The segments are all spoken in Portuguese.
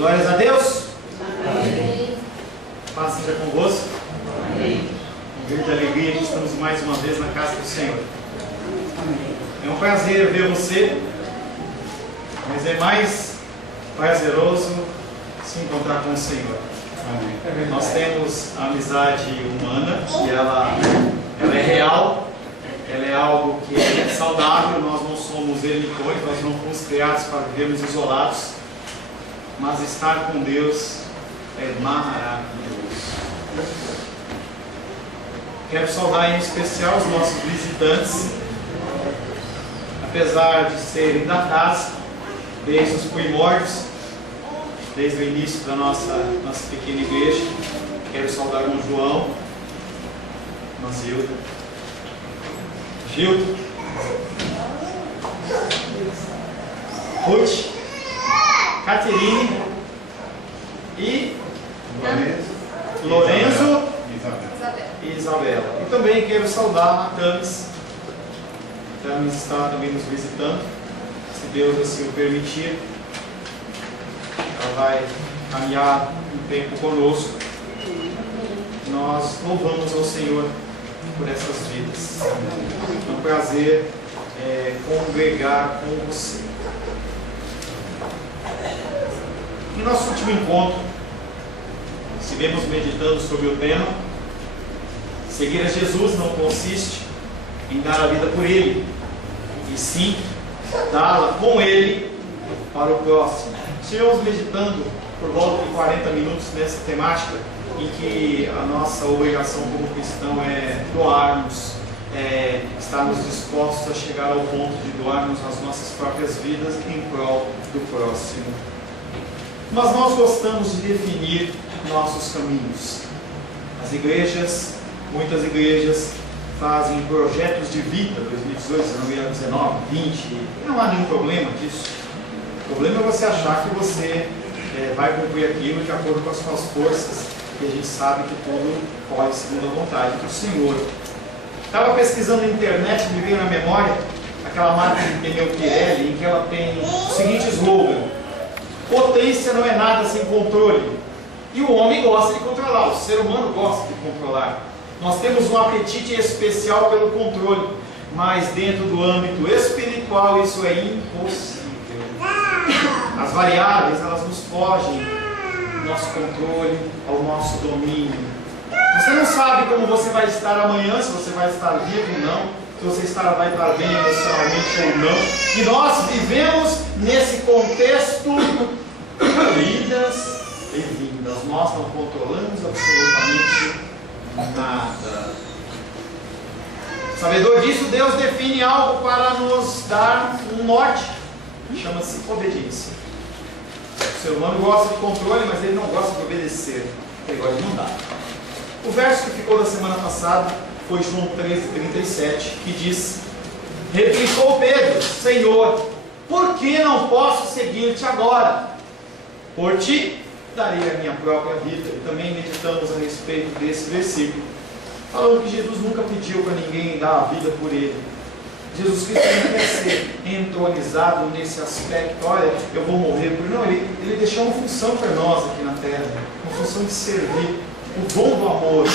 Glórias a Deus. Amém. Paz seja convosco. Amém. Com grande alegria que estamos mais uma vez na casa do Senhor. Amém. É um prazer ver você, mas é mais prazeroso se encontrar com o Senhor. Amém. Nós temos a amizade humana e ela é real, ela é algo que é saudável. Nós não somos ermitões, nós não fomos criados para vivermos isolados, mas estar com Deus é maravilhoso. Quero saudar em especial os nossos visitantes, apesar de serem datados desde os primórdios, desde o início da nossa pequena igreja. Quero saudar o João, a Zilda, Gildo, Ruth, Caterine e Lorenzo e Isabela. E também quero saudar a Tamis. Tamis está também nos visitando. Se Deus assim o permitir, ela vai caminhar um tempo conosco. Nós louvamos ao Senhor por essas vidas. É um prazer congregar com você. No nosso último encontro, estivemos meditando sobre o tema: seguir a Jesus não consiste em dar a vida por Ele, e sim dá-la com Ele para o próximo. Estivemos meditando por volta de 40 minutos nessa temática, em que a nossa obrigação como cristão é doarmos, estarmos dispostos a chegar ao ponto de doarmos as nossas próprias vidas em prol do próximo. Mas nós gostamos de definir nossos caminhos. As igrejas, muitas igrejas, fazem projetos de vida, 2018, 2019, 20, não há nenhum problema disso. O problema é você achar que você vai cumprir aquilo de acordo com as suas forças, e a gente sabe que tudo corre segundo a vontade do Senhor. Estava pesquisando na internet, me veio na memória aquela marca de pneu Pirelli, em que ela tem o seguinte slogan: potência não é nada sem controle. E o homem gosta de controlar, o ser humano gosta de controlar. Nós temos um apetite especial pelo controle, mas dentro do âmbito espiritual isso é impossível. As variáveis, elas nos fogem do nosso controle, ao nosso domínio. Você não sabe como você vai estar amanhã, se você vai estar vivo ou não, se você vai estar bem emocionalmente ou não. E nós vivemos nesse contexto idas e vindas. Nós não controlamos absolutamente nada. Sabedor disso, Deus define algo para nos dar um norte. Chama-se obediência. O ser humano gosta de controle, mas ele não gosta de obedecer. Ele gosta de mandar. O verso que ficou da semana passada foi João 13:37, que diz: replicou Pedro: Senhor, por que não posso seguir-te agora? Por ti darei a minha própria vida. E também meditamos a respeito desse versículo, falando que Jesus nunca pediu para ninguém dar a vida por ele. Jesus Cristo não quer ser entronizado nesse aspecto: olha, eu vou morrer por... Não, ele deixou uma função para nós aqui na terra, uma função de servir, o dom do amor.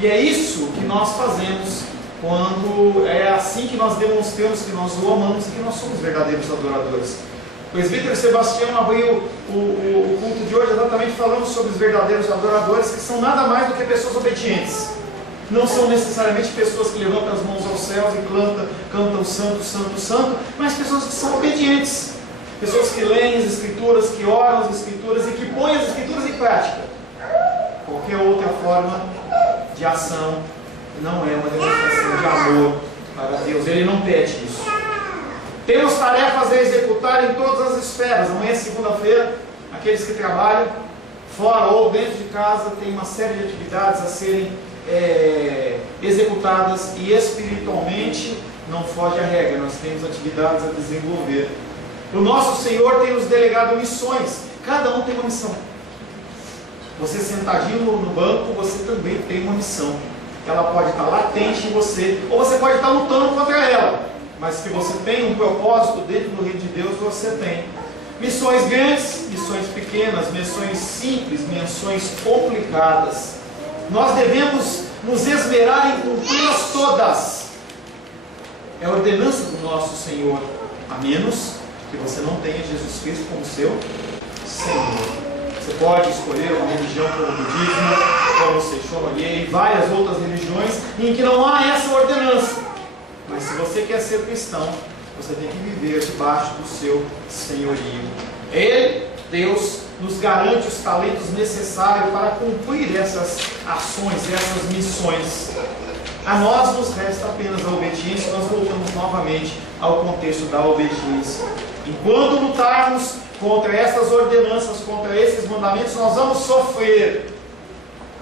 E é isso que nós fazemos quando é assim que nós demonstramos que nós o amamos e que nós somos verdadeiros adoradores. O presbítero Sebastião abriu o culto de hoje exatamente falando sobre os verdadeiros adoradores, que são nada mais do que pessoas obedientes. Não são necessariamente pessoas que levantam as mãos aos céus e cantam santo, santo, santo, mas pessoas que são obedientes. Pessoas que leem as Escrituras, que oram as Escrituras e que põem as Escrituras em prática. Qualquer outra forma de ação não é uma demonstração de amor para Deus. Ele não pede isso. Temos tarefas a executar em todas as esferas. Amanhã, segunda-feira, aqueles que trabalham fora ou dentro de casa têm uma série de atividades a serem executadas, e espiritualmente não foge a regra. Nós temos atividades a desenvolver. O nosso Senhor tem nos delegado missões. Cada um tem uma missão. Você sentadinho no banco, você também tem uma missão. Ela pode estar latente em você, ou você pode estar lutando contra ela, mas que você tem um propósito dentro do reino de Deus, você tem. Missões grandes, missões pequenas, missões simples, missões complicadas. Nós devemos nos esmerar em cumpri-las todas. É a ordenança do nosso Senhor, a menos que você não tenha Jesus Cristo como seu Senhor. Você pode escolher uma religião como o budismo, como o Seichonoye e várias outras religiões em que não há essa ordenança. Mas se você quer ser cristão, você tem que viver debaixo do seu senhorio. Ele, Deus, nos garante os talentos necessários para cumprir essas ações, essas missões. A nós nos resta apenas a obediência. Nós voltamos novamente ao contexto da obediência. Enquanto lutarmos contra essas ordenanças, contra esses mandamentos, nós vamos sofrer.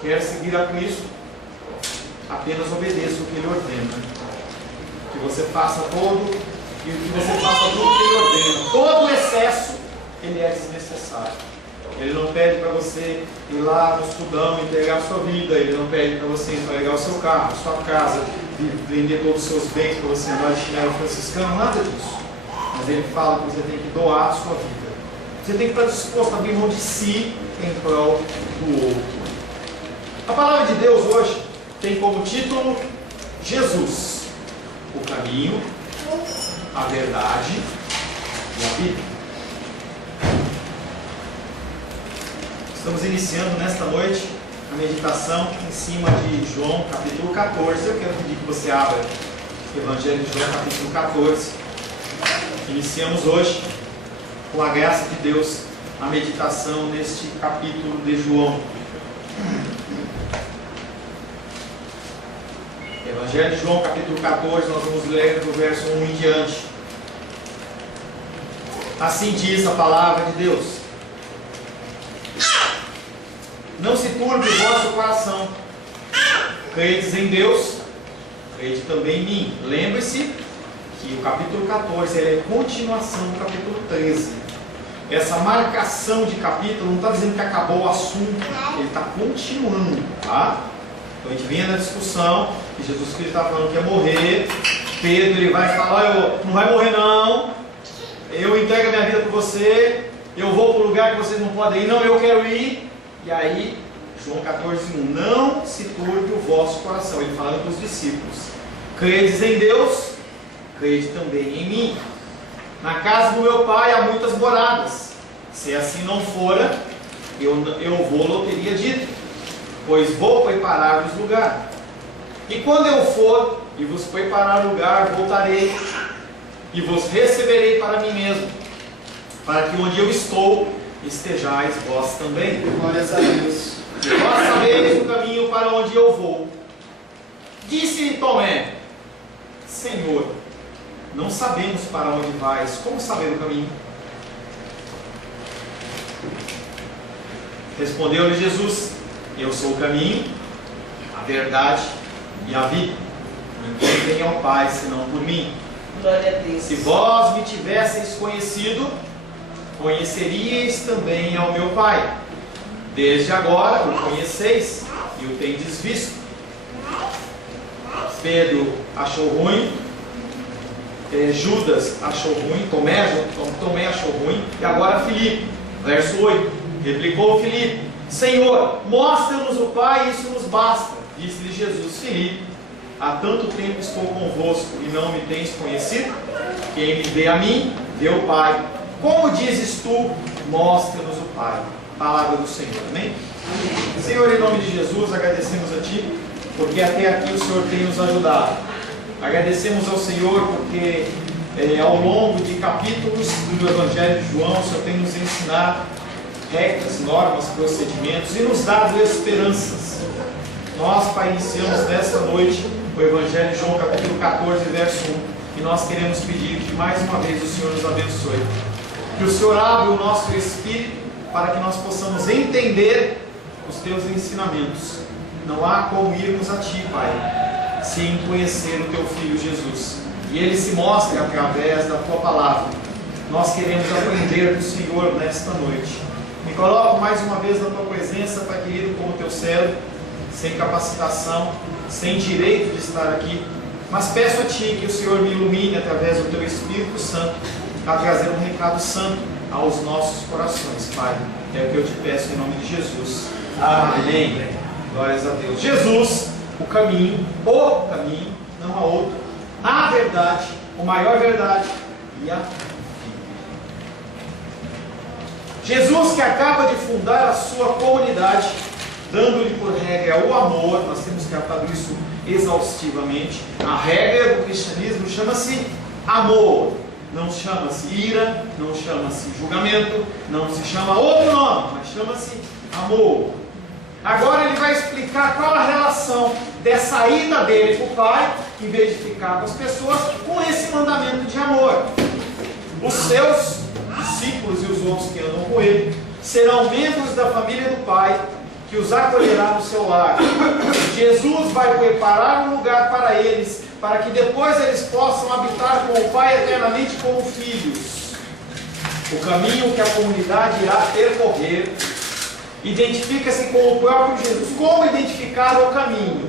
Quer seguir a Cristo? Apenas obedeça o que Ele ordena. Que você faça todo e que você faça tudo o que Ele ordena. Todo o excesso, ele é desnecessário. Ele não pede para você ir lá no estudão, entregar a sua vida. Ele não pede para você entregar o seu carro, a sua casa, vender todos os seus bens para você andar de chinelo franciscano, nada disso. Mas Ele fala que você tem que doar a sua vida. Você tem que estar disposto a abrir mão de si em prol do outro. A palavra de Deus hoje tem como título Jesus, o caminho, a verdade e a vida. Estamos iniciando nesta noite a meditação em cima de João capítulo 14. Eu quero pedir que você abra o Evangelho de João capítulo 14. Iniciamos hoje, com a graça de Deus, a meditação neste capítulo de João. Evangelho de João capítulo 14, nós vamos ler do verso 1 em diante. Assim diz a palavra de Deus: não se turbe o vosso coração. Credes em Deus, crede também em mim. Lembre-se que o capítulo 14 é a continuação do capítulo 13. Essa marcação de capítulo não está dizendo que acabou o assunto, ele está continuando, tá? Então a gente vinha na discussão que Jesus Cristo estava falando que ia morrer. Pedro ele vai falar: eu não vai morrer não, eu entrego a minha vida para você, eu vou para o lugar que vocês não podem ir, não, eu quero ir. E aí, João 14:1, não se turbe o vosso coração. Ele falando para os discípulos: credes em Deus, crede também em mim. Na casa do meu pai há muitas moradas. Se assim não fora, eu vou teria dito, pois vou preparar-vos lugar. E quando eu for e vos preparar lugar, voltarei e vos receberei para mim mesmo, para que onde eu estou estejais vós também. Glórias a Deus. E vós sabeis o caminho para onde eu vou. Disse Tomé: Senhor, não sabemos para onde vais, como saber o caminho? Respondeu-lhe Jesus: eu sou o caminho, a verdade e a vida. Ninguém vem ao Pai senão por mim. Glória a Deus. Se vós me tivesseis conhecido, conheceríeis também ao meu Pai. Desde agora o conheceis e o tendes visto. Pedro achou ruim, Judas achou ruim, Tomé achou ruim, e agora Filipe, verso 8, replicou Filipe: Senhor, mostra-nos o Pai, isso nos basta. Disse-lhe Jesus: Filipe, há tanto tempo estou convosco e não me tens conhecido? Quem me vê a mim, vê o Pai. Como dizes tu, mostra-nos o Pai. Palavra do Senhor, amém? Senhor, em nome de Jesus, agradecemos a Ti, porque até aqui o Senhor tem nos ajudado. Agradecemos ao Senhor porque ao longo de capítulos do Evangelho de João, o Senhor tem nos ensinado regras, normas, procedimentos e nos dado esperanças. Nós, Pai, iniciamos nesta noite o Evangelho de João capítulo 14, verso 1, e nós queremos pedir que mais uma vez o Senhor nos abençoe. Que o Senhor abra o nosso espírito para que nós possamos entender os Teus ensinamentos. Não há como irmos a Ti, Pai, sem conhecer o Teu Filho Jesus. E Ele se mostra através da Tua palavra. Nós queremos aprender do Senhor nesta noite. Me coloco mais uma vez na Tua presença, Pai querido, como Teu servo, sem capacitação, sem direito de estar aqui. Mas peço a Ti que o Senhor me ilumine através do Teu Espírito Santo, a trazer um recado santo, aos nossos corações, Pai. É o que eu te peço em nome de Jesus. Amém. Glórias a Deus. Jesus, o caminho, não há outro, a verdade, a maior verdade e a vida. Jesus, que acaba de fundar a sua comunidade, dando-lhe por regra o amor. Nós temos tratado isso exaustivamente. A regra do cristianismo chama-se amor, não chama-se ira, não chama-se julgamento, não se chama outro nome, mas chama-se amor. Agora ele vai explicar qual a relação dessa ida dele para o Pai, em vez de ficar com as pessoas, com esse mandamento de amor. Os seus discípulos e os outros que andam com ele serão membros da família do Pai, que os acolherá no seu lar. Jesus vai preparar um lugar para eles, para que depois eles possam habitar com o Pai eternamente como filhos. O caminho que a comunidade irá percorrer identifica-se com o próprio Jesus. Como identificar o caminho?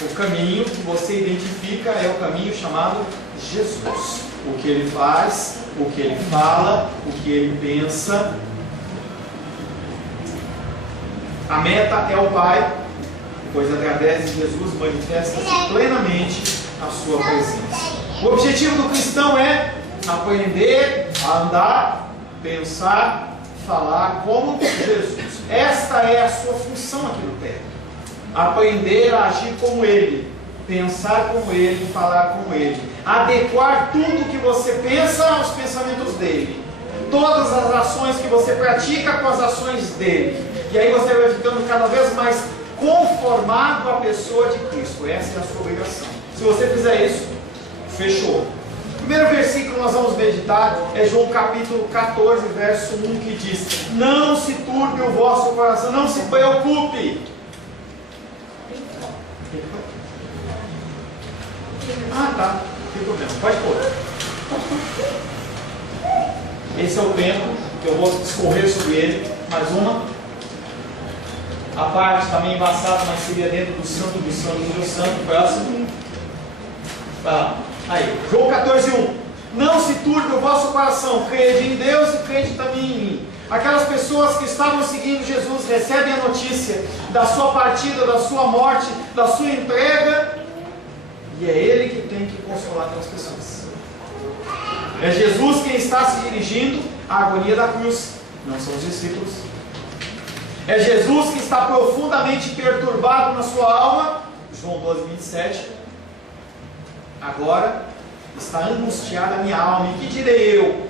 O caminho que você identifica é o caminho chamado Jesus. O que ele faz, o que ele fala, o que ele pensa. A meta é o Pai, pois através de Jesus manifesta-se plenamente a sua presença. O objetivo do cristão é aprender a andar, pensar, falar como Jesus. Esta é a sua função aqui no terra. Aprender a agir como Ele, pensar como Ele, falar como Ele. Adequar tudo que você pensa aos pensamentos dEle. Todas as ações que você pratica com as ações dEle. E aí você vai ficando cada vez mais conformado à pessoa de Cristo. Essa é a sua obrigação. Se você fizer isso, fechou. O primeiro versículo que nós vamos meditar é João capítulo 14, verso 1, que diz: não se turbe o vosso coração, não se preocupe. Ah, tá, não tem problema, pode pôr. Esse é o tempo que eu vou discorrer sobre ele. Mais uma. A parte também embaçada, mas seria dentro do santo dos santos do santo. Próximo. Aí, João 14, 1. Não se turbe o vosso coração, crede em Deus e crede também em mim. Aquelas pessoas que estavam seguindo Jesus recebem a notícia da sua partida, da sua morte, da sua entrega, e é Ele que tem que consolar aquelas pessoas. É Jesus quem está se dirigindo à agonia da cruz, não são os discípulos. É Jesus que está profundamente perturbado na sua alma, João 12, 27. Agora está angustiada a minha alma, e que direi eu?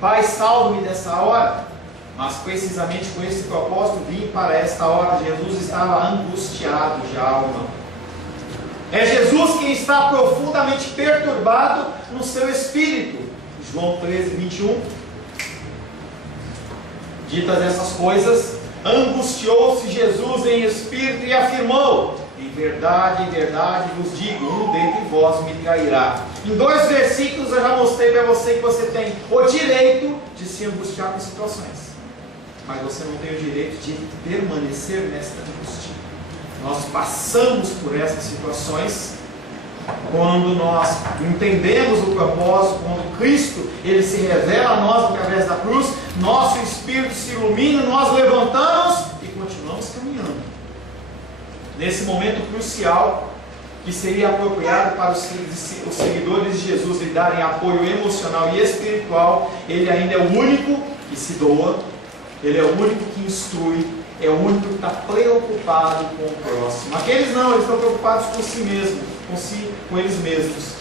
Pai, salve-me dessa hora. Mas precisamente com esse propósito vim para esta hora. Jesus estava angustiado de alma. É Jesus quem está profundamente perturbado no seu espírito. João 13, 21. Ditas essas coisas, angustiou-se Jesus em espírito e afirmou: em verdade vos digo, um dentre vós me trairá. Em 2 versículos eu já mostrei para você que você tem o direito de se angustiar com situações, mas você não tem o direito de permanecer nesta angústia. Nós passamos por essas situações quando nós entendemos o propósito, quando Cristo ele se revela a nós através da cruz, nosso espírito se ilumina, nós levantamos e continuamos caminhando. Nesse momento crucial, que seria apropriado para os seguidores de Jesus lhe darem apoio emocional e espiritual, ele ainda é o único que se doa, ele é o único que instrui, é o único que está preocupado com o próximo. Aqueles não, eles estão preocupados com si mesmos, com eles mesmos.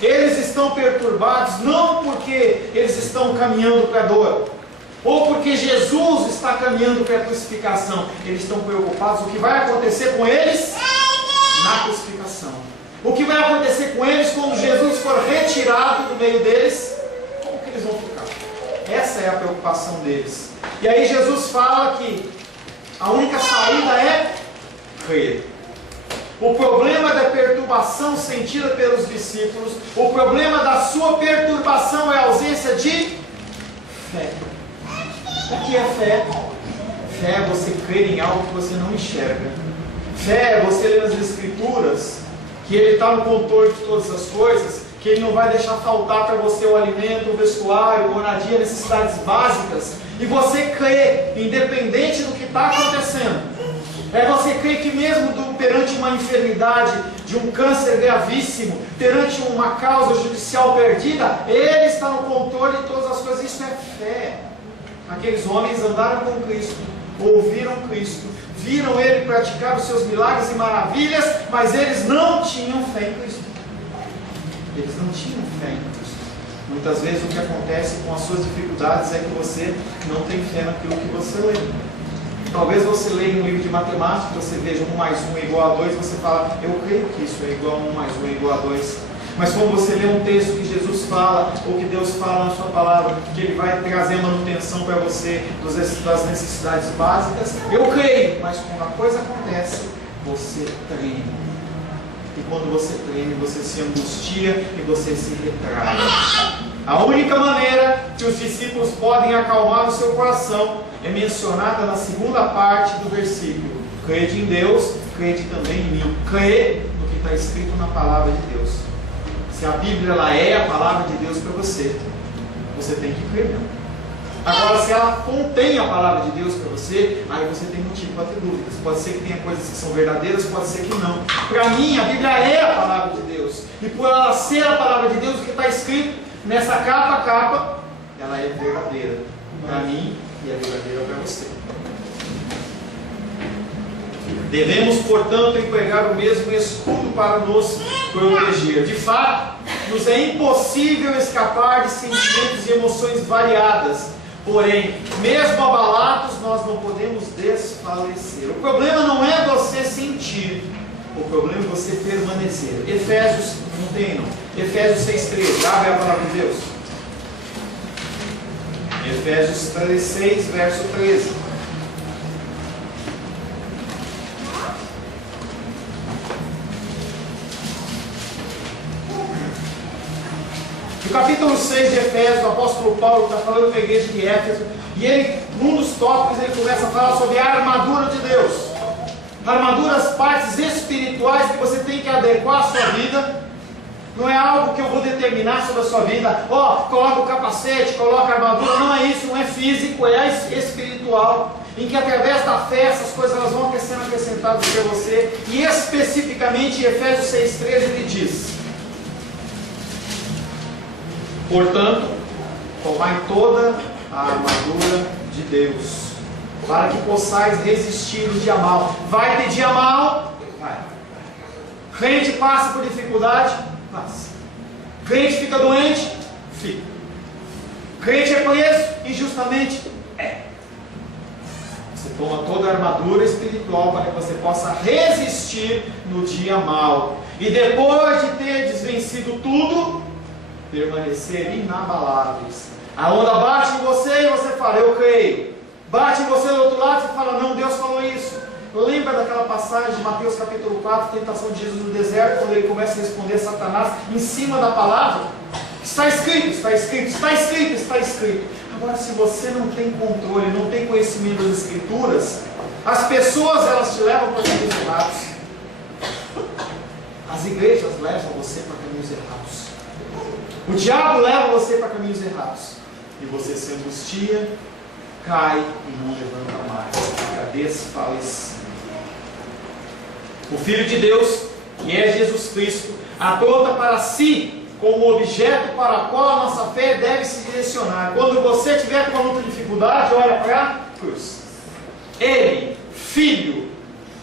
Eles estão perturbados não porque eles estão caminhando para a dor, ou porque Jesus está caminhando para a crucificação. Eles estão preocupados com o que vai acontecer com eles na crucificação. O que vai acontecer com eles quando Jesus for retirado do meio deles? Como que eles vão ficar? Essa é a preocupação deles. E aí Jesus fala que a única saída é crer. O problema da perturbação sentida pelos discípulos, o problema da sua perturbação é a ausência de fé. O que é fé? Fé é você crer em algo que você não enxerga. Fé é você ler nas Escrituras que Ele está no controle de todas as coisas, que Ele não vai deixar faltar para você o alimento, o vestuário, a moradia, necessidades básicas, e você crê, independente do que está acontecendo, você crê que mesmo perante uma enfermidade, de um câncer gravíssimo, perante uma causa judicial perdida, Ele está no controle de todas as coisas. Isso é fé. Aqueles homens andaram com Cristo, ouviram Cristo, viram Ele praticar os seus milagres e maravilhas, mas eles não tinham fé em Cristo. Eles não tinham fé em Cristo. Muitas vezes o que acontece com as suas dificuldades é que você não tem fé naquilo que você lê. Talvez você leia um livro de matemática, você veja 1 mais 1 é igual a 2, você fala, eu creio que isso é igual a 1 mais 1 é igual a 2. Mas quando você lê um texto que Jesus fala, ou que Deus fala na sua palavra, que Ele vai trazer manutenção para você das necessidades básicas, eu creio. Mas quando a coisa acontece, você treme. E quando você treme, você se angustia e você se retrai. A única maneira que os discípulos podem acalmar o seu coração é mencionada na segunda parte do versículo. Crede em Deus, crede também em mim. Crê no que está escrito na palavra de Deus. Se a Bíblia ela é a palavra de Deus para você, você tem que crer nela. Agora, se ela contém a palavra de Deus para você, aí você tem motivo para ter dúvidas. Pode ser que tenha coisas que são verdadeiras, pode ser que não. Para mim, a Bíblia é a palavra de Deus. E por ela ser a palavra de Deus, o que está escrito nessa capa, ela é verdadeira. Para mim, e é verdadeira para você. Devemos, portanto, empregar o mesmo escudo para nos proteger. De fato, nos é impossível escapar de sentimentos e emoções variadas. Porém, mesmo abalados, nós não podemos desfalecer. O problema não é você sentir, o problema é você permanecer. Efésios, não tem não. Efésios 6,13, abre a palavra de Deus. Efésios 6, verso 13. No capítulo 6 de Efésios, o apóstolo Paulo está falando com a igreja de Éfeso, e ele, num dos tópicos, ele começa a falar sobre a armadura de Deus. A armadura, as partes espirituais que você tem que adequar à sua vida. Não é algo que eu vou determinar sobre a sua vida. Coloca o capacete, coloca a armadura. Não é isso, não é físico, é espiritual. Em que através da fé essas coisas elas vão sendo acrescentadas para você. E especificamente em Efésios 6,13 ele diz: portanto, tomai toda a armadura de Deus, para que possais resistir no dia mal. Vai ter dia mal? Vai. Crente passa por dificuldade? Passa. Crente fica doente? Fica. Crente é preso injustamente? É. Você toma toda a armadura espiritual para que você possa resistir no dia mal. E depois de ter desvencido tudo, permanecer inabaláveis. A onda bate em você e você fala, eu creio. Bate em você do outro lado e você fala, não, Deus falou isso. Lembra daquela passagem de Mateus capítulo 4, tentação de Jesus no deserto, quando ele começa a responder a Satanás em cima da palavra? Está escrito, está escrito, está escrito, está escrito. Agora, se você não tem controle, não tem conhecimento das escrituras, as pessoas elas te levam para caminhos errados. As igrejas levam você para caminhos errados. O diabo leva você para caminhos errados. E você se angustia, cai e não levanta mais. Fica desfalecido. O Filho de Deus, que é Jesus Cristo, adota para si como objeto para o qual a nossa fé deve se direcionar. Quando você tiver com uma dificuldade, olha para a cruz. Ele, Filho,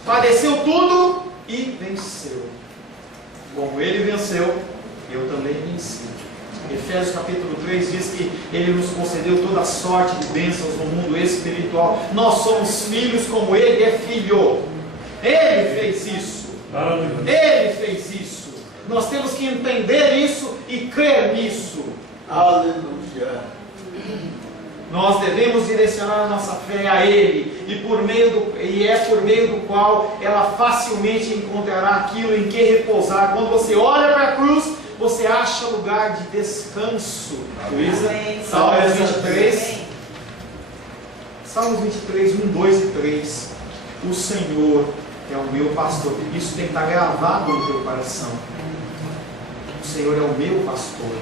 padeceu tudo e venceu. Como ele venceu, eu também venci. Efésios capítulo 3 diz que Ele nos concedeu toda sorte de bênçãos no mundo espiritual. Nós somos filhos como Ele é filho. Ele fez isso. Ele fez isso. Nós temos que entender isso e crer nisso. Aleluia. Nós devemos direcionar a nossa fé a Ele, e por meio do qual ela facilmente encontrará aquilo em que repousar. Quando você olha para a cruz, você acha lugar de descanso. Luísa, Salmos 23. Salmos 23, 1, 2 e 3. O Senhor é o meu pastor. Isso tem que estar gravado no teu coração. O Senhor é o meu pastor.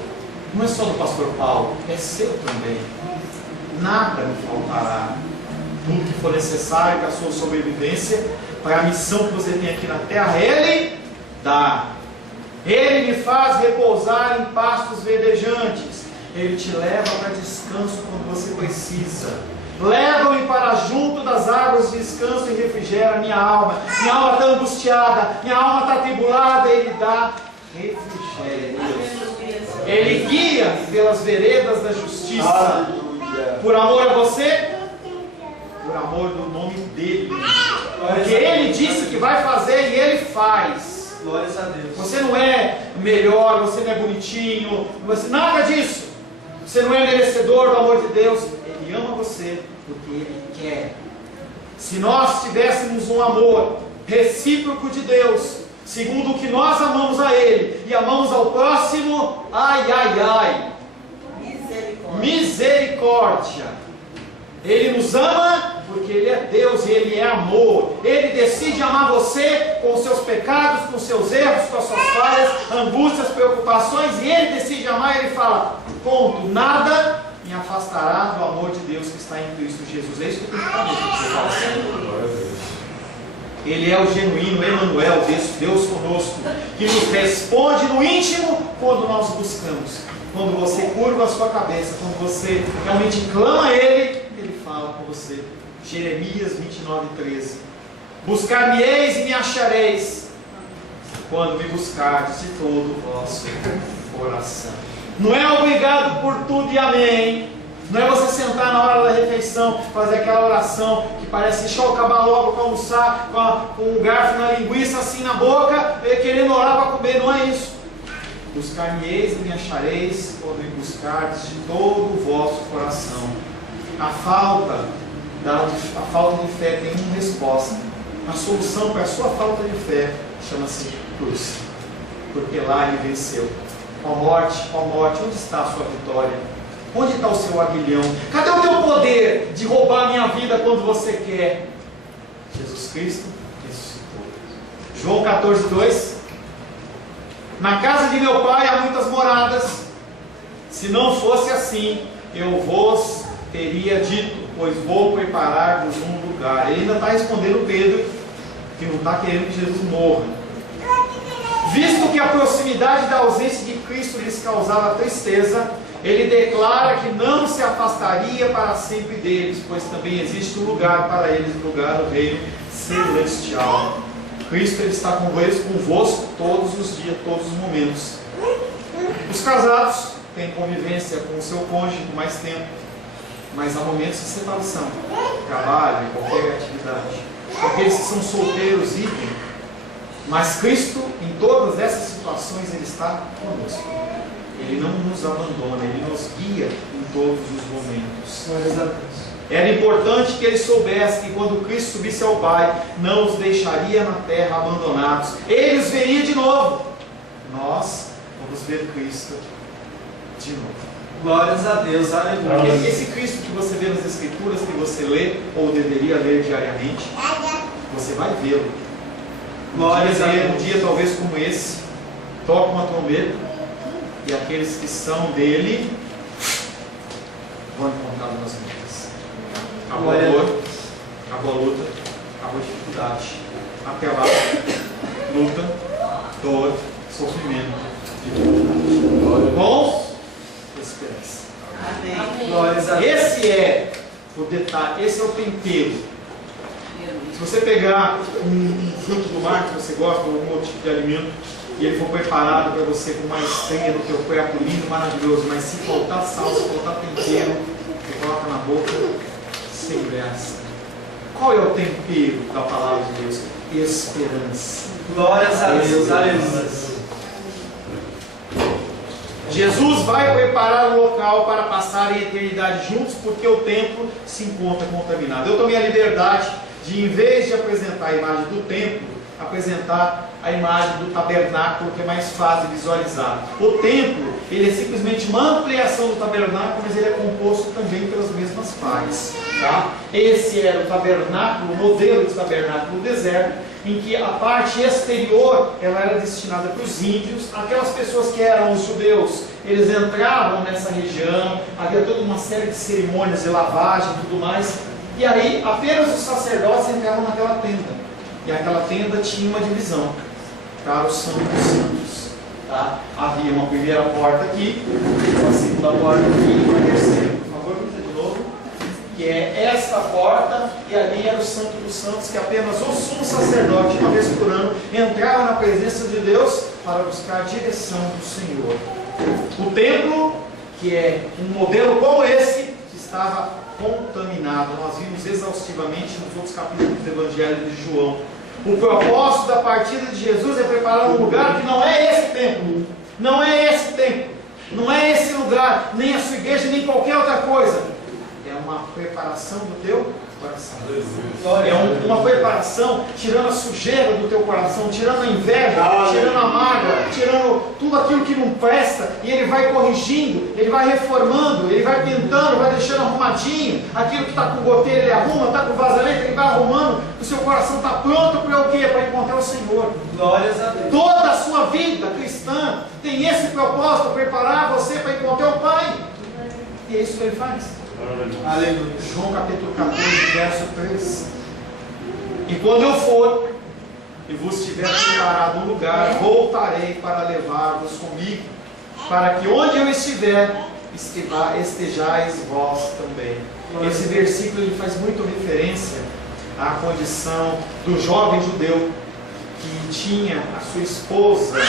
Não é só do pastor Paulo, é seu também. Nada me faltará. Tudo que for necessário para a sua sobrevivência, para a missão que você tem aqui na terra, Ele dá. Ele me faz repousar em pastos verdejantes. Ele te leva para descanso quando você precisa. Leva-me para junto das águas de descanso e refrigera minha alma. Minha alma está angustiada, minha alma está atribulada. Ele dá refrigério. Ele guia pelas veredas da justiça. Aleluia. Por amor a você, por amor do nome dele. Porque ele disse que vai fazer e ele faz. Glórias a Deus. Você não é melhor, você não é bonitinho, nada disso. Você não é merecedor do amor de Deus. Ele ama você porque Ele quer. Se nós tivéssemos um amor recíproco de Deus, segundo o que nós amamos a Ele e amamos ao próximo, ai, ai, ai, misericórdia. Ele nos ama porque Ele é Deus e Ele é amor. Ele decide amar você com os seus pecados, com os seus erros, com as suas falhas, angústias, preocupações, e Ele decide amar e Ele fala, ponto, nada me afastará do amor de Deus que está em Cristo Jesus. É isso que eu tenho que falar. Ele é o genuíno Emmanuel, Deus conosco, que nos responde no íntimo quando nós buscamos. Quando você curva a sua cabeça, quando você realmente clama a Ele, Ele fala com você. Jeremias 29:13. Buscar-me-eis e me achareis, quando me buscardes de todo o vosso coração. Não é obrigado por tudo e amém. Não é você sentar na hora da refeição, fazer aquela oração que parece, deixa eu acabar logo para almoçar, com um garfo na linguiça assim na boca, querendo orar para comer. Não é isso. Buscar-me-eis e me achareis, quando me buscardes de todo o vosso coração. A falta de fé tem uma resposta. A solução para a sua falta de fé chama-se cruz. Porque lá Ele venceu. Ó morte, onde está a sua vitória? Onde está o seu aguilhão? Cadê o teu poder de roubar a minha vida quando você quer? Jesus Cristo ressuscitou. João 14:2. Na casa de meu Pai há muitas moradas. Se não fosse assim, eu vos teria dito, pois vou preparar-vos um lugar. Ele ainda está respondendo Pedro, que não está querendo que Jesus morra. Visto que a proximidade da ausência de Cristo lhes causava tristeza, ele declara que não se afastaria para sempre deles, pois também existe um lugar para eles, um lugar do reino celestial. Cristo ele está convosco todos os dias, todos os momentos. Os casados têm convivência com o seu cônjuge por mais tempo, mas há momentos de separação, trabalho, qualquer atividade. Aqueles que são solteiros, idem. Mas Cristo, em todas essas situações, Ele está conosco. Ele não nos abandona, Ele nos guia em todos os momentos. Era importante que Ele soubesse que quando Cristo subisse ao Pai, não os deixaria na terra abandonados. Ele os veria de novo. Nós vamos ver Cristo de novo. Glórias a Deus, aleluia. Esse Cristo que você vê nas Escrituras, que você lê, ou deveria ler diariamente, você vai vê-lo. Um dia talvez como esse, toca uma trombeta, e aqueles que são dele vão encontrá-lo nas lutas. Acabou a dor, acabou a luta, acabou a dificuldade. Até lá, luta, dor, sofrimento, dificuldade. Com esperança. Amém. Glórias a Deus. Esse é o detalhe, esse é o tempero. Se você pegar um fruto do mar que você gosta, ou algum outro tipo de alimento, e ele for preparado para você com maestria no teu prato lindo, maravilhoso, mas se faltar sal, se faltar tempero, você coloca na boca sem graça. Qual é o tempero da palavra de Deus? Esperança. Glórias a Deus, aleluia. Jesus vai preparar um local para passar a eternidade juntos, porque o templo se encontra contaminado. Eu tomei a liberdade de, em vez de apresentar a imagem do templo, apresentar a imagem do tabernáculo, que é mais fácil de visualizar. O templo, ele é simplesmente uma ampliação do tabernáculo, mas ele é composto também pelas mesmas partes. Tá? Esse era o tabernáculo, o modelo de tabernáculo no deserto, em que a parte exterior ela era destinada para os ímpios, aquelas pessoas que eram os judeus, eles entravam nessa região, havia toda uma série de cerimônias de lavagem e tudo mais, e aí apenas os sacerdotes entravam naquela tenda, e aquela tenda tinha uma divisão para o Santo dos Santos. Tá? Havia uma primeira porta aqui, uma segunda porta aqui e uma terceira. Por favor, vamos de novo. Que é esta porta, e ali era o Santo dos Santos, que apenas o sumo sacerdote, uma vez por ano, entrava na presença de Deus para buscar a direção do Senhor. O templo, que é um modelo como esse, estava contaminado. Nós vimos exaustivamente nos outros capítulos do Evangelho de João. O propósito da partida de Jesus é preparar um lugar que não é esse templo, não é esse templo, não é esse lugar, nem a sua igreja, nem qualquer outra coisa. É uma preparação do teu coração. É uma preparação tirando a sujeira do teu coração, tirando a inveja, tirando a mágoa, tirando tudo aquilo que não presta, e ele vai corrigindo, ele vai reformando, ele vai pintando, vai deixando arrumadinho. Aquilo que está com goteira ele arruma, está com vazamento ele vai arrumando. O seu coração está pronto para o quê? Para encontrar o Senhor. Glórias a Deus. Toda a sua vida cristã tem esse propósito, preparar você para encontrar o Pai. E é isso que ele faz. Aleluia. João capítulo 14, verso 3. E quando eu for e vos tiver preparado um lugar, voltarei para levar-vos comigo, para que onde eu estiver, estejais vós também. Esse versículo ele faz muito referência à condição do jovem judeu que tinha a sua esposa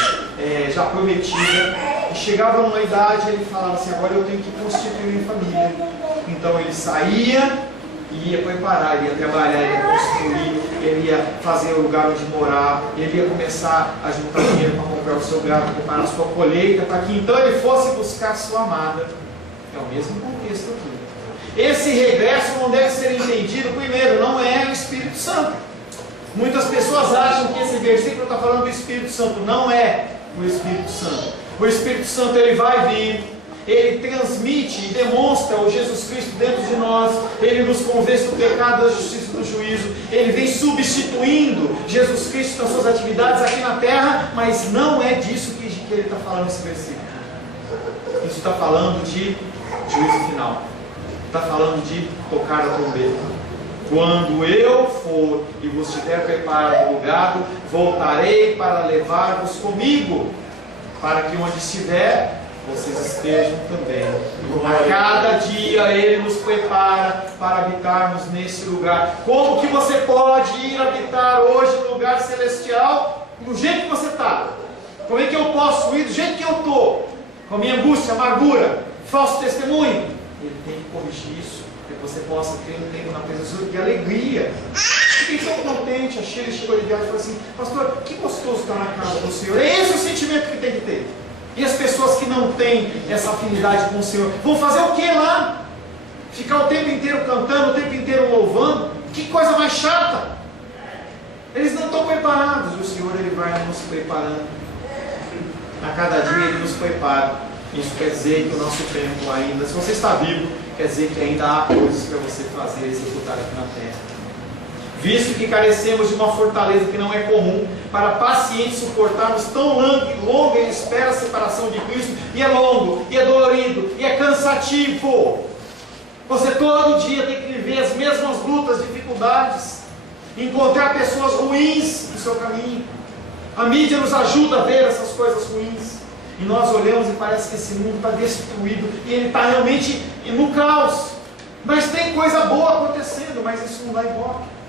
já prometida, e chegava numa idade ele falava assim: agora eu tenho que constituir minha família. Então ele saía e ia preparar, ele ia trabalhar, ele ia construir, ele ia fazer o lugar onde morar, ele ia começar a juntar dinheiro para comprar o seu gado, preparar a sua colheita, para que então ele fosse buscar a sua amada. É o mesmo contexto aqui. Esse regresso não deve ser entendido, primeiro, não é o Espírito Santo. Muitas pessoas acham que esse versículo está falando do Espírito Santo. Não é o Espírito Santo. O Espírito Santo ele vai vir, ele transmite e demonstra o Jesus Cristo dentro de nós, ele nos convence do pecado, da justiça e do juízo, ele vem substituindo Jesus Cristo nas suas atividades aqui na terra, mas não é disso que ele está falando nesse versículo. Isso está falando de juízo final, está falando de tocar a trombeta. Quando eu for e vos tiver preparado o lugar, voltarei para levar-vos comigo, para que onde estiver, vocês estejam também. A cada dia Ele nos prepara para habitarmos nesse lugar. Como que você pode ir habitar hoje no lugar celestial do jeito que você está? Como é que eu posso ir do jeito que eu estou? Com a minha angústia, amargura, falso testemunho? Ele tem que corrigir isso, para que você possa ter um tempo na presença de alegria. Fiquei tão contente, a Sheila chegou de viagem e falou assim: pastor, que gostoso estar na casa do Senhor. É esse o sentimento que tem que ter. E as pessoas que não têm essa afinidade com o Senhor vão fazer o que lá? Ficar o tempo inteiro cantando, o tempo inteiro louvando? Que coisa mais chata! Eles não estão preparados. E o Senhor ele vai nos preparando. A cada dia Ele nos prepara. Isso quer dizer que o nosso tempo ainda, se você está vivo, quer dizer que ainda há coisas para você fazer e executar aqui na terra. Visto que carecemos de uma fortaleza que não é comum, para pacientes suportarmos tão longa e espera a separação de Cristo, e é longo, e é dolorido, e é cansativo. Você todo dia tem que viver as mesmas lutas, dificuldades, encontrar pessoas ruins no seu caminho. A mídia nos ajuda a ver essas coisas ruins, e nós olhamos e parece que esse mundo está destruído, e ele está realmente no caos. Mas tem coisa boa acontecendo, mas isso não dá embora.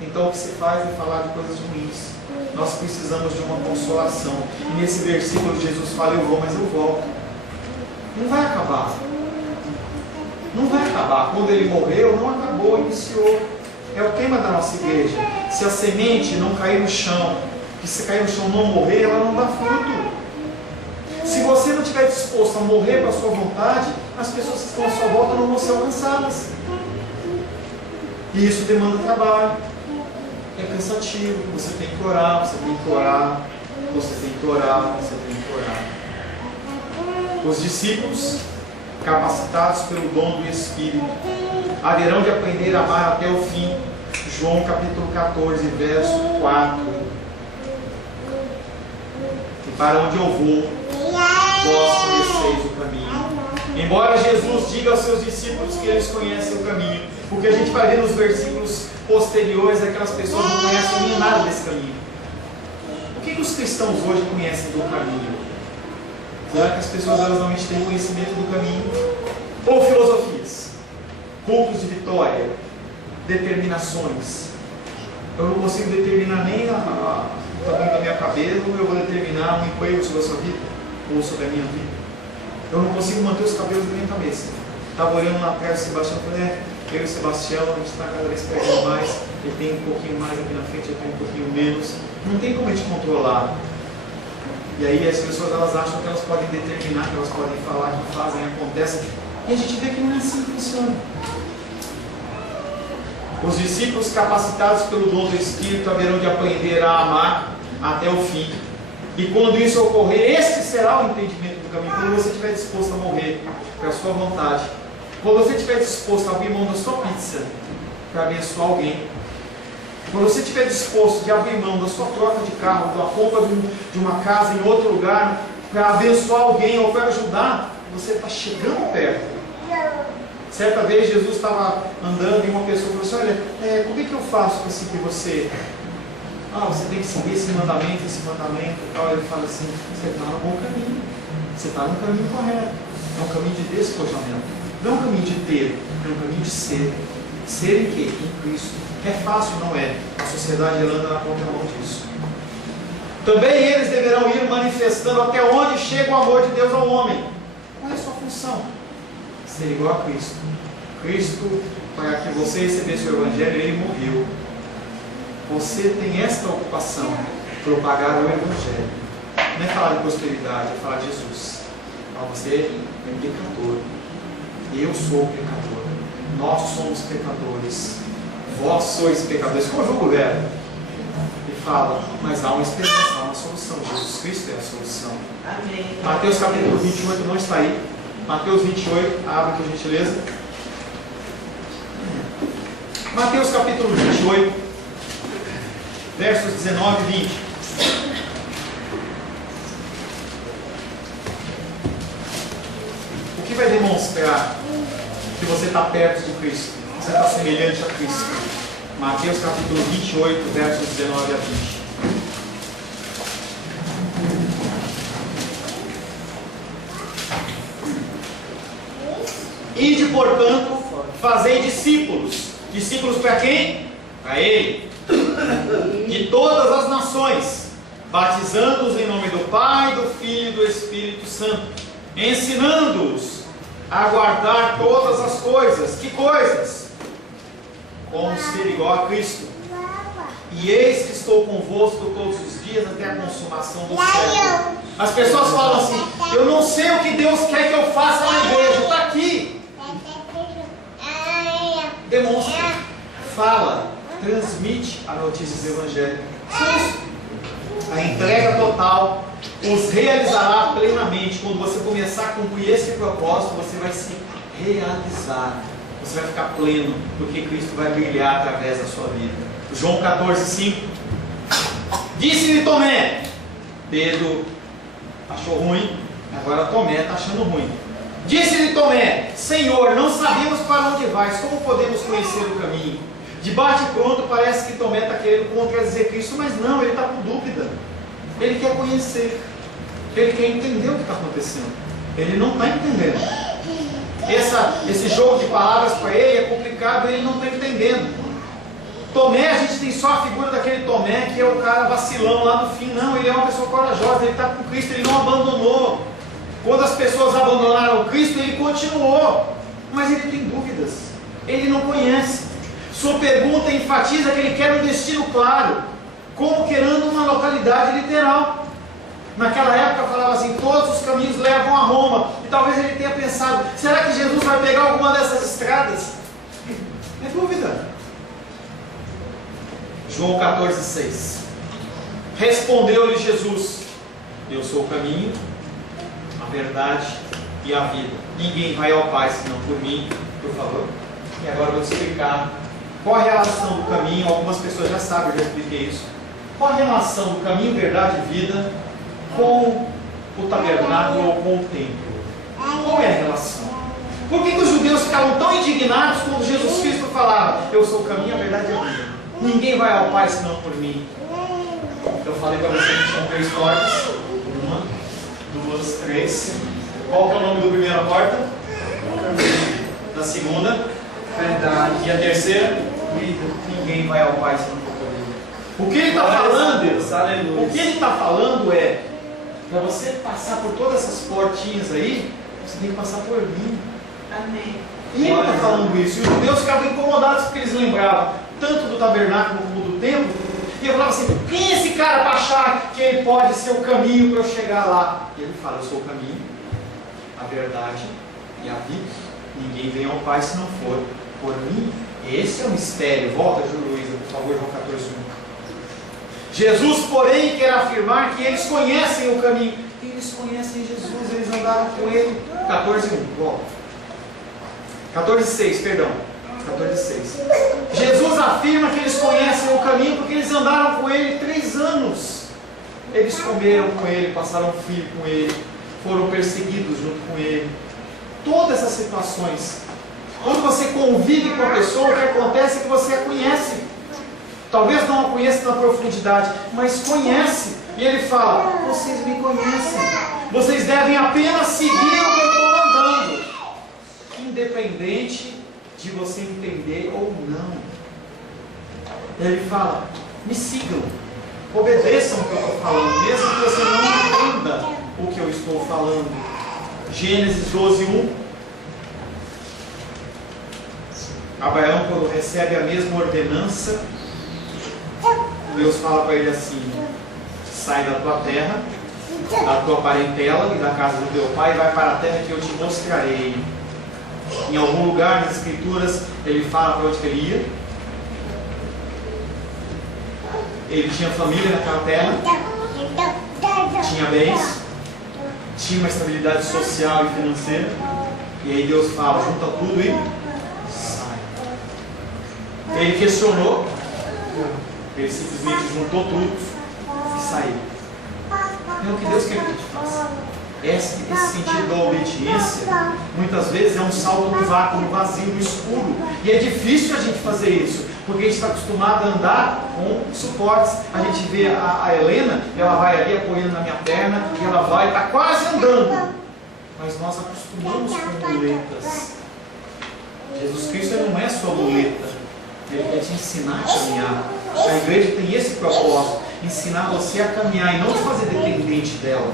Então o que se faz é falar de coisas ruins. Nós precisamos de uma consolação. E nesse versículo Jesus fala: eu vou, mas eu volto. Não vai acabar. Não vai acabar. Quando ele morreu, não acabou, iniciou. É o tema da nossa igreja. Se a semente não cair no chão, que se cair no chão não morrer, ela não dá fruto. Se você não estiver disposto a morrer para a sua vontade, as pessoas que estão à sua volta não vão ser alcançadas. E isso demanda trabalho. É cansativo, você tem que orar, você tem que orar, você tem que orar, você tem que orar. Os discípulos, capacitados pelo dom do Espírito, haverão de aprender a amar até o fim, João capítulo 14, verso 4. E para onde eu vou, vós conheceis o caminho. Embora Jesus diga aos seus discípulos que eles conhecem o caminho, porque a gente vai ver nos versículos posteriores, aquelas pessoas não conhecem nem nada desse caminho. O que os cristãos hoje conhecem do caminho? Será que as pessoas elas realmente têm conhecimento do caminho? Ou filosofias, cultos de vitória, determinações? Eu não consigo determinar nem o tamanho da minha cabeça, ou eu vou determinar um emprego sobre a sua vida, ou sobre a minha vida. Eu não consigo manter os cabelos da minha cabeça. Estava olhando na terra do Sebastião e falei, eu e o Sebastião, a gente está cada vez perdendo mais, ele tem um pouquinho mais aqui na frente, eu tenho um pouquinho menos. Não tem como a gente controlar. E aí as pessoas elas acham que elas podem determinar, que elas podem falar, que fazem, acontecem. E a gente vê que não é assim que funciona. Os discípulos capacitados pelo dom do Espírito haverão de aprender a amar até o fim. E quando isso ocorrer, este será o entendimento do caminho. Quando você estiver disposto a morrer para a sua vontade, quando você estiver disposto a abrir mão da sua pizza para abençoar alguém, quando você estiver disposto a abrir mão da sua troca de carro, da compra de uma casa em outro lugar, para abençoar alguém ou para ajudar, você está chegando perto. Certa vez Jesus estava andando e uma pessoa falou assim, olha, como é que eu faço para seguir você? Você tem que seguir esse mandamento e tal. Ele fala assim, você está no bom caminho, você está no caminho correto, é um caminho de despojamento, não é um caminho de ter, é um caminho de ser. Ser em quê? Em Cristo. É fácil, não é? A sociedade anda na contramão disso. Também eles deverão ir manifestando até onde chega o amor de Deus ao homem. Qual é a sua função? Ser igual a Cristo. Cristo, para que você recebesse o Evangelho, Ele morreu. Você tem esta ocupação, propagar o Evangelho. Não é falar de prosperidade, é falar de Jesus. Você é um pecador. Eu sou pecador. Nós somos pecadores. Vós sois pecadores. Conjuga o verbo. E fala, mas há uma esperança, há uma solução. Jesus Cristo é a solução. Amém. Mateus capítulo 28 não está aí. Mateus 28, abre por gentileza. Mateus capítulo 28, versos 19 e 20. O que vai demonstrar que você está perto de Cristo? Você está semelhante a Cristo? Mateus capítulo 28, versos 19 a 20. Ide, portanto, fazei discípulos. Discípulos para quem? Para Ele. De todas as nações, batizando-os em nome do Pai, do Filho e do Espírito Santo, ensinando-os a guardar todas as coisas. Que coisas? Como ser igual a Cristo. E eis que estou convosco todos os dias até a consumação do século. As pessoas falam assim, eu não sei o que Deus quer que eu faça na igreja. Está aqui. Demonstra, fala, transmite a notícia do Evangelho. A entrega total os realizará plenamente. Quando você começar a cumprir esse propósito, você vai se realizar. Você vai ficar pleno, porque Cristo vai brilhar através da sua vida. João 14, 5. Disse-lhe Tomé, Pedro achou ruim, agora Tomé está achando ruim. Disse-lhe Tomé, Senhor, não sabemos para onde vais, como podemos conhecer o caminho? De bate pronto parece que Tomé está querendo contradizer Cristo, mas não, ele está com dúvida. Ele quer conhecer, ele quer entender o que está acontecendo. Ele não está entendendo. Esse jogo de palavras para ele é complicado, ele não está entendendo. Tomé, a gente tem só a figura daquele Tomé que é o cara vacilão lá no fim. Não, ele é uma pessoa corajosa, ele está com Cristo, ele não abandonou. Quando as pessoas abandonaram Cristo, ele continuou, mas ele tem dúvidas, ele não conhece. Sua pergunta enfatiza que ele quer um destino claro, como querendo uma localidade literal. Naquela época falava assim, todos os caminhos levam a Roma, e talvez ele tenha pensado, será que Jesus vai pegar alguma dessas estradas? É dúvida. João 14, 6. Respondeu-lhe Jesus, eu sou o caminho, a verdade e a vida. Ninguém vai ao Pai senão por mim. Por favor. E agora eu vou explicar Qual a relação do caminho? Algumas pessoas já sabem, eu já expliquei isso. Qual a relação do caminho, verdade e vida com o tabernáculo ou com o templo? Qual é a relação? Por que os judeus ficavam tão indignados quando Jesus Cristo falava: eu sou o caminho, a verdade e a vida? Ninguém vai ao Pai senão por mim. Eu falei para vocês que tinham 3 portas. 1, 2, 3. Qual que é o nome da primeira porta? Da segunda? Verdade. E a terceira? Ninguém vai ao Pai senão por mim. O que ele está falando? O que ele está falando é: para você passar por todas essas portinhas aí, você tem que passar por mim. Amém. E ele está falando isso. E os judeus ficavam incomodados porque eles lembravam tanto do tabernáculo como do templo. E eu falava assim: quem é esse cara para achar que ele pode ser o caminho para eu chegar lá? E ele fala: eu sou o caminho, a verdade e a vida. Ninguém vem ao Pai se não for por mim. Esse é o mistério. Volta, Luísa, por favor, João 14:1. Jesus, porém, quer afirmar que eles conhecem o caminho. Eles conhecem Jesus, eles andaram com ele. 14:1, volta. 14:6, perdão. 14:6. Jesus afirma que eles conhecem o caminho porque eles andaram com ele 3 anos. Eles comeram com ele, passaram frio com ele, foram perseguidos junto com ele. Todas essas situações. Quando você convive com a pessoa, o que acontece é que você a conhece. Talvez não a conheça na profundidade, mas conhece. E ele fala: vocês me conhecem. Vocês devem apenas seguir o que eu estou mandando, independente de você entender ou não. Ele fala: me sigam, obedeçam o que eu estou falando, mesmo que você não entenda o que eu estou falando. Gênesis 12:1. Abraão, quando recebe a mesma ordenança, Deus fala para ele assim: sai da tua terra, da tua parentela e da casa do teu pai, e vai para a terra que eu te mostrarei. Em algum lugar nas Escrituras ele fala para onde que ele ia. Ele tinha família naquela terra, tinha bens, tinha uma estabilidade social e financeira. E aí Deus fala: junta tudo e sai. Ele questionou, ele simplesmente juntou tudo e saiu. É o que Deus quer que a gente faça. Esse sentido da obediência muitas vezes é um salto no vácuo, no vazio, no escuro. E é difícil a gente fazer isso, porque a gente está acostumado a andar com suportes. A gente vê a Helena, ela vai ali apoiando na minha perna, e ela vai, está quase andando. Mas nós acostumamos com muletas. Jesus Cristo não é sua muleta, Ele quer te ensinar a caminhar. A igreja tem esse propósito: ensinar você a caminhar e não te fazer dependente dela.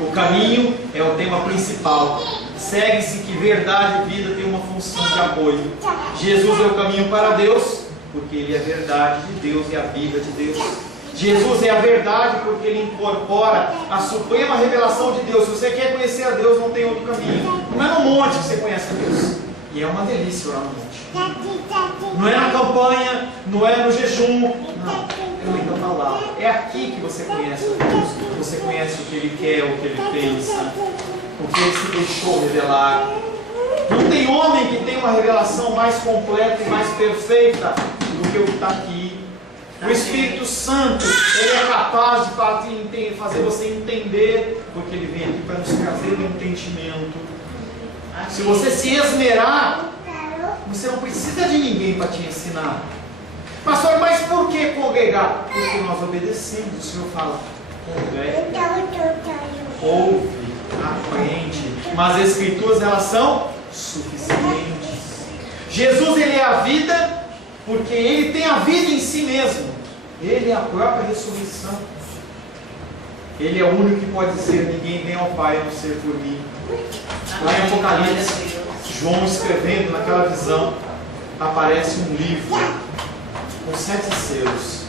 O caminho é o tema principal. Segue-se que verdade e vida tem uma função de apoio. Jesus é o caminho para Deus, porque Ele é a verdade de Deus e a vida de Deus. Jesus é a verdade porque Ele incorpora a suprema revelação de Deus. Se você quer conhecer a Deus, não tem outro caminho. Não é no monte que você conhece a Deus. E é uma delícia orar no monte. Não é na campanha, não é no jejum. Não. Da palavra. É aqui que você conhece a Deus. Você conhece o que Ele quer, o que Ele pensa, o que Ele se deixou revelar. Não tem homem que tenha uma revelação mais completa e mais perfeita do que o que está aqui. O Espírito Santo, Ele é capaz de fazer você entender, porque Ele vem aqui para nos trazer o entendimento. Se você se esmerar, você não precisa de ninguém para te ensinar. Pastor, mas por que congregar? Porque nós obedecemos. O Senhor fala: congrega, ouve, aprende. Mas as Escrituras, elas são suficientes. Jesus, Ele é a vida, porque Ele tem a vida em si mesmo. Ele é a própria ressurreição. Ele é o único que pode dizer: ninguém vem ao Pai a não ser por mim. Lá em Apocalipse, João escrevendo naquela visão, aparece um livro com 7 selos.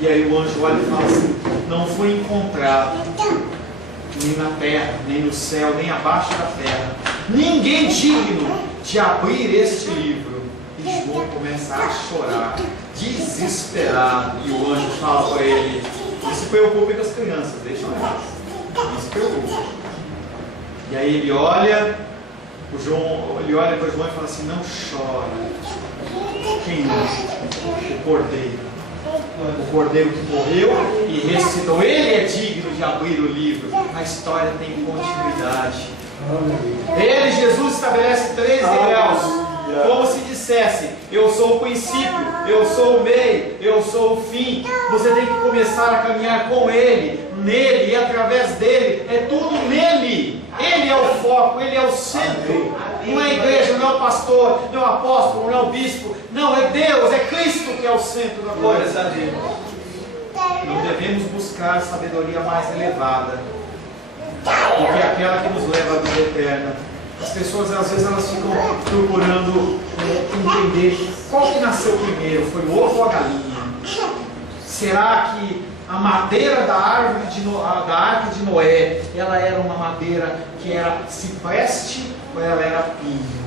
E aí o anjo olha e fala assim: não foi encontrado nem na terra, nem no céu, nem abaixo da terra, ninguém digno de abrir este livro. E João começa a chorar, desesperado. E o anjo fala para ele: não se preocupe com as crianças, deixa elas, não se preocupe. E aí ele olha O João, ele olha para João e fala assim: não chora. Quem é? O Cordeiro. O Cordeiro que morreu e ressuscitou. Ele é digno de abrir o livro. A história tem continuidade. Ele, Jesus, estabelece 3 degraus, como se dissesse: eu sou o princípio, eu sou o meio, eu sou o fim. Você tem que começar a caminhar com Ele, nele e através dele. É tudo nele. Ele é o foco, Ele é o centro. Não é a igreja, não é o pastor, não é o apóstolo, não é o bispo. Não, é Deus, é Cristo que é o centro da coisa. Não devemos buscar sabedoria mais elevada do que aquela que nos leva à vida eterna. As pessoas, às vezes, elas ficam procurando entender qual que nasceu primeiro, foi o ovo ou a galinha? Será que a madeira da árvore da arca de Noé, ela era uma madeira que era cipreste ou ela era pinho?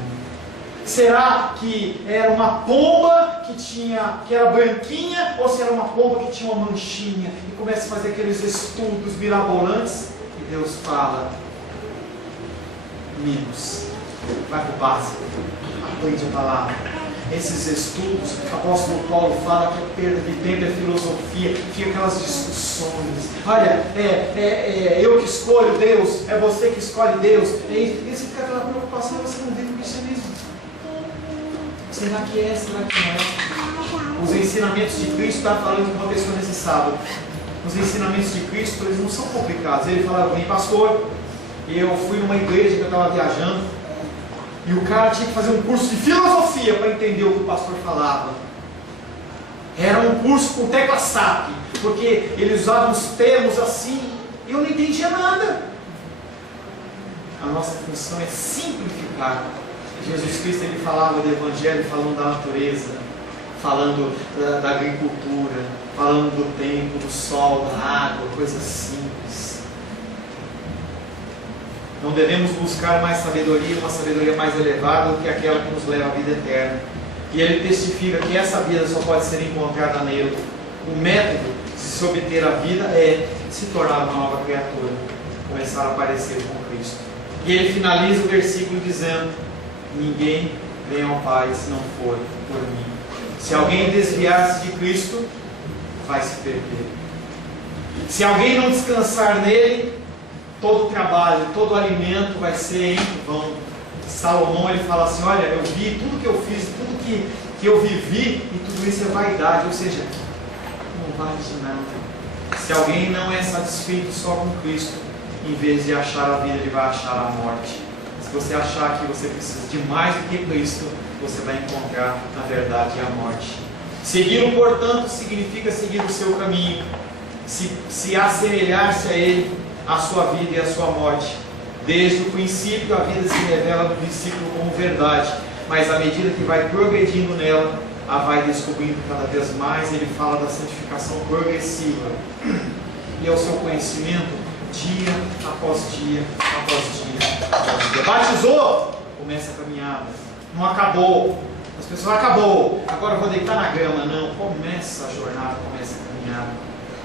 Será que era uma pomba que era branquinha, ou se era uma pomba que tinha uma manchinha? E começa a fazer aqueles estudos mirabolantes e Deus fala: menos, vai para o básico, aprende a palavra. Esses estudos, o apóstolo Paulo fala que é perda de tempo, é filosofia, fica aquelas discussões. Olha, eu que escolho Deus, é você que escolhe Deus. E você fica aquela preocupação, você não vive o cristianismo. Será que é? Será que não é? Os ensinamentos de Cristo, está falando com uma pessoa nesse sábado. Os ensinamentos de Cristo, eles não são complicados. Ele falava: bem, pastor, eu fui numa igreja que eu estava viajando, e o cara tinha que fazer um curso de filosofia para entender o que o pastor falava. Era um curso com tecla SAP, porque eles usavam os termos assim, e eu não entendia nada. A nossa função é simplificar. Jesus Cristo, ele falava do Evangelho, falando da natureza, falando da agricultura, falando do tempo, do sol, da água, coisas simples. Não devemos buscar mais sabedoria, uma sabedoria mais elevada do que aquela que nos leva à vida eterna. E ele testifica que essa vida só pode ser encontrada nele. O método de se obter a vida é se tornar uma nova criatura, começar a parecer com Cristo. E ele finaliza o versículo dizendo: ninguém vem ao Pai se não for por mim. Se alguém desviar-se de Cristo, vai se perder. Se alguém não descansar nele, todo o trabalho, todo o alimento vai ser em vão. Salomão, ele fala assim: olha, eu vi tudo que eu fiz, tudo que eu vivi, e tudo isso é vaidade, ou seja, não vale de nada. Se alguém não é satisfeito só com Cristo, em vez de achar a vida, ele vai achar a morte. Se você achar que você precisa de mais do que Cristo, você vai encontrar a verdade e a morte. Segui-lo, portanto, significa seguir o seu caminho, se assemelhar-se a Ele, a sua vida e a sua morte. Desde o princípio, a vida se revela no discípulo como verdade, mas à medida que vai progredindo nela, a vai descobrindo cada vez mais. Ele fala da santificação progressiva, e ao seu conhecimento, dia após dia, após dia, após dia. Batizou, começa a caminhada. Não acabou. As pessoas: acabou, agora eu vou deitar na grama. Não, começa a jornada, começa a caminhada.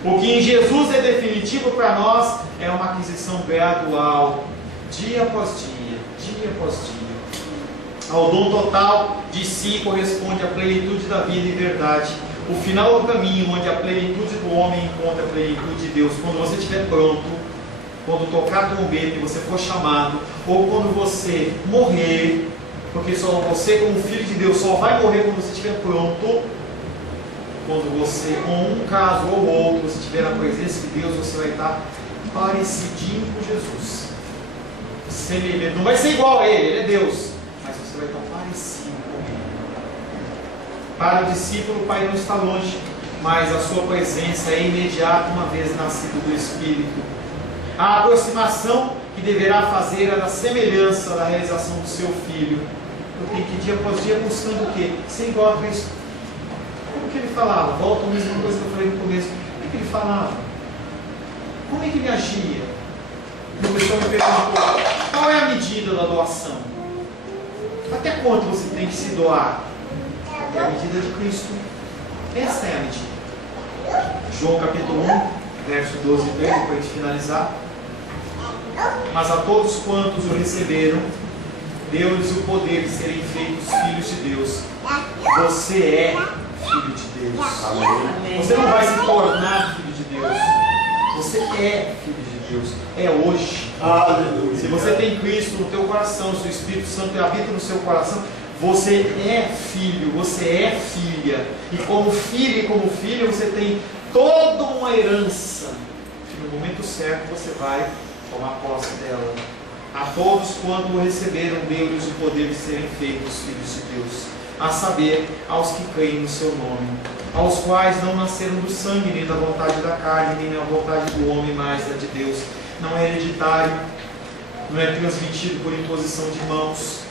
O que em Jesus é definitivo para nós é uma aquisição gradual, dia após dia, dia após dia. Ao dom total de si corresponde a plenitude da vida e verdade. O final do caminho, onde a plenitude do homem encontra a plenitude de Deus. Quando você estiver pronto, quando tocar a trombeta e você for chamado, ou quando você morrer, porque só você, como filho de Deus, só vai morrer quando você estiver pronto. Quando você, com um caso ou outro, você estiver na presença de Deus, você vai estar parecidinho com Jesus. Semelhante. Não vai ser igual a Ele é Deus, mas você vai estar parecido com Ele. Para o discípulo, o Pai não está longe, mas a sua presença é imediata uma vez nascido do Espírito. A aproximação que deverá fazer é da semelhança da realização do seu Filho. Eu tenho que dia após dia buscando o quê? Ser igual a Cristo. Como que ele falava? Volta a mesma coisa que eu falei no começo. Como que ele falava? Como é que ele agia? O professor me perguntou: qual é a medida da doação? Até quanto você tem que se doar? Até a medida de Cristo. Esta é a medida. João capítulo 1, verso 12 e 13, para a gente finalizar. Mas a todos quantos o receberam, deu-lhes o poder de serem feitos filhos de Deus. Você é filho de Deus. Amém. Você não vai se tornar filho de Deus. Você é filho de Deus. É hoje. Aleluia. Se você tem Cristo no teu coração, se o Espírito Santo habita no seu coração, você é filho, você é filha. E como filho e como filha, você tem toda uma herança que no momento certo você vai tomar posse dela. A todos quanto o receberam, deu-lhes o poder de serem feitos filhos de Deus, a saber, aos que creem no seu nome, aos quais não nasceram do sangue, nem da vontade da carne, nem da vontade do homem, mas da de Deus. Não é hereditário, não é transmitido por imposição de mãos,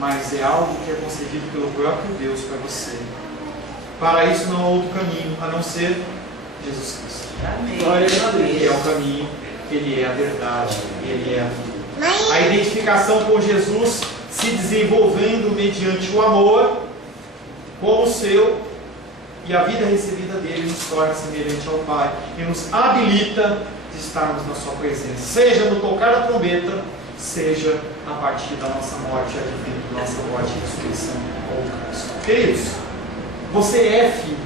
mas é algo que é concedido pelo próprio Deus para você. Para isso não há outro caminho, a não ser Jesus Cristo. Glória a Deus. Ele é o caminho, Ele é a verdade, Ele é a vida. A identificação com Jesus se desenvolvendo mediante o amor como seu, e a vida recebida dele nos torna semelhante ao Pai e nos habilita de estarmos na sua presença, seja no tocar da trombeta, seja a partir da nossa morte, advento da nossa morte e ressurreição com Cristo. Queridos, você é filho.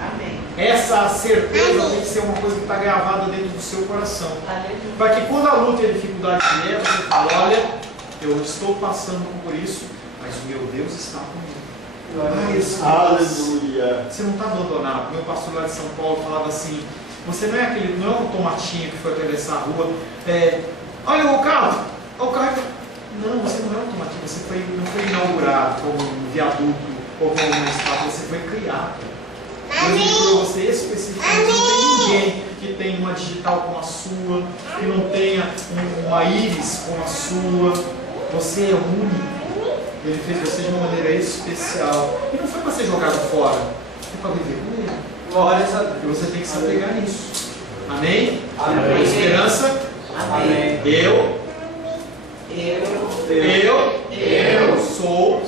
Amém. Essa certeza tem que ser uma coisa que está gravada dentro do seu coração, para que quando a luta e a dificuldade vier, você fale: olha, eu estou passando por isso, mas o meu Deus está comigo. Aleluia. Você não está abandonado. Meu pastor lá de São Paulo falava assim: você não é um tomatinho que foi atravessar a rua, olha o carro, não, você não é um tomatinho, você não foi inaugurado como um viaduto ou como uma estátua, você foi criado. Deus criou você especificamente. Não tem ninguém que tenha uma digital como a sua, que não tenha uma íris como a sua. Você é único. Ele fez você de uma maneira especial. E não foi para ser jogado fora, foi para viver com ele. Glória a Deus. E você tem que se apegar nisso. Amém? Amém. Com esperança. Amém. Eu sou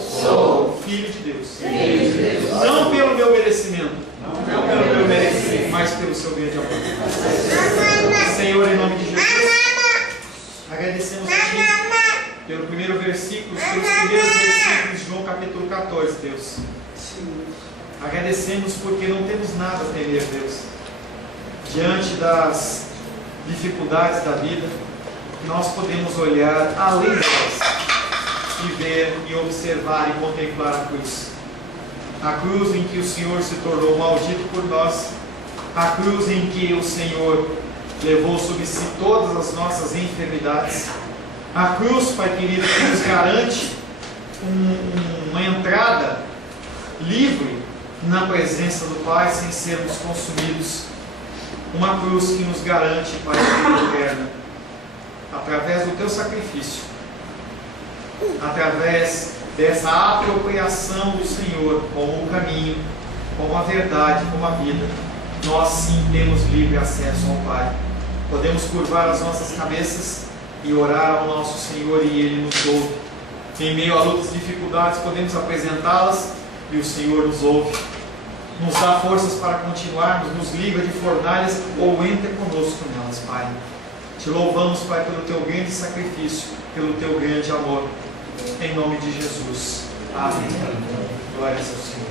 filho de Deus. Filho de Deus. Não pelo meu merecimento, Não pelo meu merecimento, mas pelo seu grande amor. Senhor, em nome de Jesus, agradecemos a Ti pelo primeiro versículo, pelos primeiros versículos de João capítulo 14, Deus. Agradecemos porque não temos nada a temer, Deus. Diante das dificuldades da vida, nós podemos olhar além delas e ver e observar e contemplar a cruz. A cruz em que o Senhor se tornou maldito por nós, a cruz em que o Senhor levou sobre si todas as nossas enfermidades, a cruz, Pai querido, que nos garante uma entrada livre na presença do Pai sem sermos consumidos, uma cruz que nos garante, Pai, a vida eterna, através do Teu sacrifício, através dessa apropriação do Senhor como o caminho, como a verdade, como a vida. Nós sim temos livre acesso ao Pai. Podemos curvar as nossas cabeças e orar ao nosso Senhor, e Ele nos ouve. Em meio a lutas e dificuldades, podemos apresentá-las e o Senhor nos ouve. Nos dá forças para continuarmos, nos livra de fornalhas ou entra conosco nelas, Pai. Te louvamos, Pai, pelo Teu grande sacrifício, pelo Teu grande amor. Em nome de Jesus. Amém. Glórias ao Senhor.